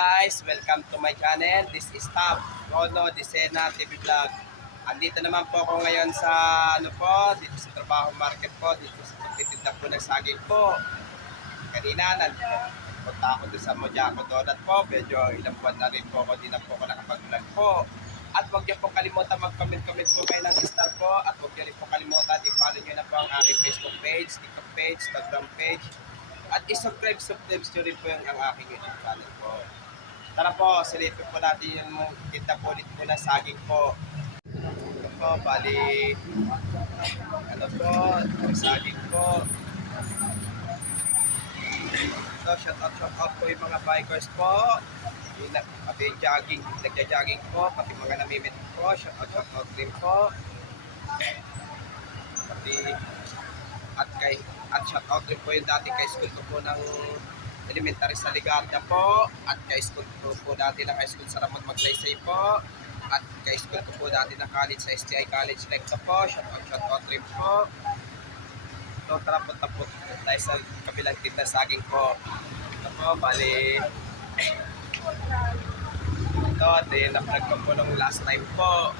guys, welcome to my channel. This is Tab, Rono Disena TV Vlog. Andito naman po ako ngayon sa dito sa trabaho market po, dito sa pagtitinda po ng saging po. Kanina punta ako doon sa Mojaco Donut po, medyo ilang buwan na rin po ako, di na po ako nakapag-vlog po. At huwag niyo po kalimutan mag-comment po kayo ng star po, at huwag niyo rin po kalimutan i-follow niyo na po ang aking Facebook page, TikTok page, Instagram page. At i-subscribe nyo rin po yung aking YouTube channel po. Tara po, silipin po natin yung kita po ulit po na saging po. Ito po, bali, ano po, yung saging po. So, shout out po yung mga bikers po. Pati yung jogging, nagja-jogging po, pati mga namimit po, shout out din po. Pati, at shout out din po yung dati kay school ko po ng elementary sa Ligarda po, at kay school ko po dati na kay school sa Ramon Maglaysay po, at kay school ko po dati na college sa STI College Lecto po, shout out din po. So tara po tayo sa kabilang tinda saging po. Ito po, bali ito, na-vlog ko po nung last time po.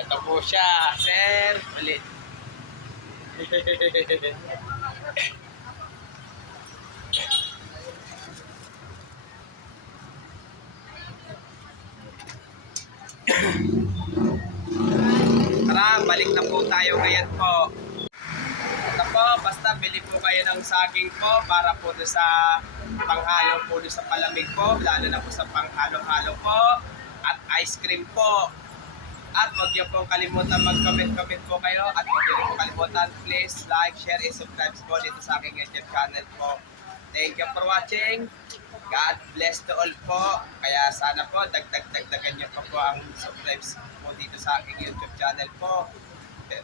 Ito po siya, sir. Bali. Tara, balik na po tayo ngayon po. Ito po, basta bili po kayo ng saging po para po sa panghalo po sa palamig po, lalo na po sa panghalo-halo po, at ice cream po. At huwag niyo pong kalimutan mag-comment po kayo, at huwag niyo po kalimutan, please like, share, and subscribe po dito sa aking YouTube channel po. Thank you for watching. God bless to all po. Kaya sana po dagdagan niyo pa po ang subscribes po dito sa aking YouTube channel po.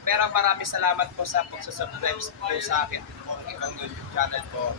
Pero maraming salamat po sa pagsusubscribe po sa akin po ibang YouTube channel po.